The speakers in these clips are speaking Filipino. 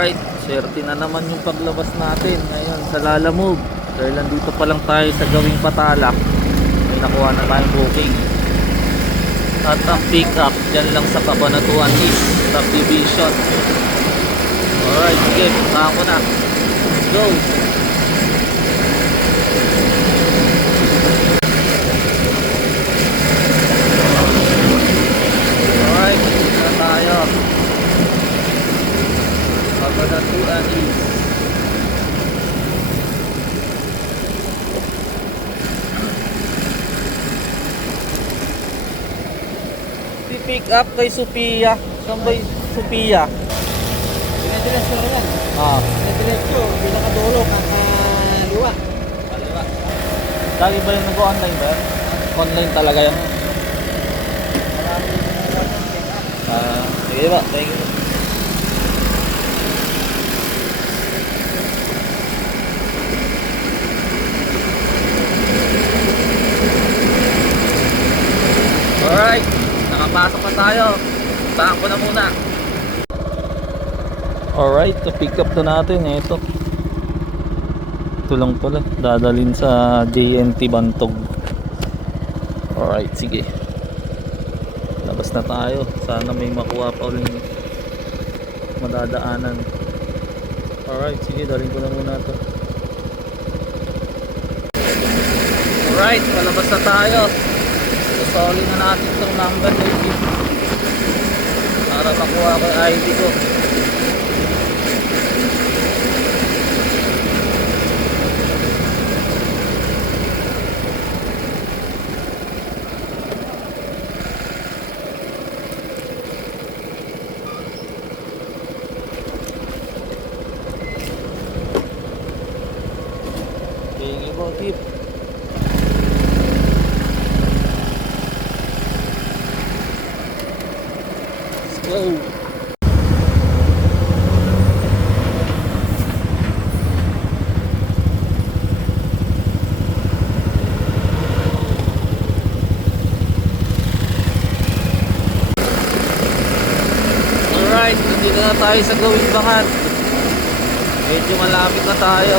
Alright, swerte na naman yung paglabas natin ngayon sa Lalamove. Dahil nandito pa lang tayo sa Gawing Patala, may nakuha na tayong booking. At ang pick up dyan lang sa Cabanatuan East Subdivision. Alright, sige, puntahan ko na. Let's go. Alright, na tayo. Cabanatuan East. Pick up kay Sophia. Saan ba yung Sophia? Diretso na yan. Diretso, pinakadulo, kakaliwa. Kaliwa. Lagi ba yung nag-online ba? Online talaga yan. Sige ba? Thank you. Alright, nakapasok na tayo. Saan ko na muna. Alright, pick up na natin. Ito lang pala, dadalhin sa JNT Bantog. Alright, sige, labas na tayo. Sana may makuha pa ulit madadaanan. Alright, sige, dalhin ko na muna to. Alright, palabas na tayo. Susoli na natin itong number para makuha ko yung ID ko. Thank you po, tip. Let's go. Alright, nandito na tayo sa Gawing Bangat. Medyo malapit na tayo.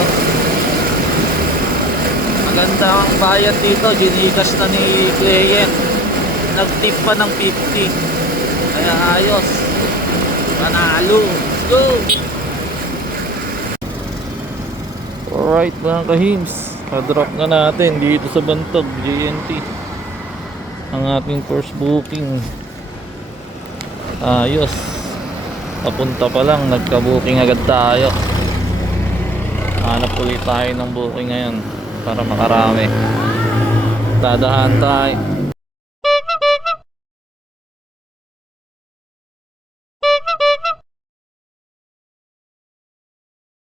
Maganda ang bayad dito, ginigas na ni client. Nag-tip pa ng 50. Kaya ayos. Panalo. Let's go. Alright mga kahims, pa-drop na natin dito sa Bantog JNT ang ating first booking. Ayos. Papunta pa lang, nagka-booking agad tayo. Hanap ulit tayo ng booking ngayon para makarami. Dadahan tayo.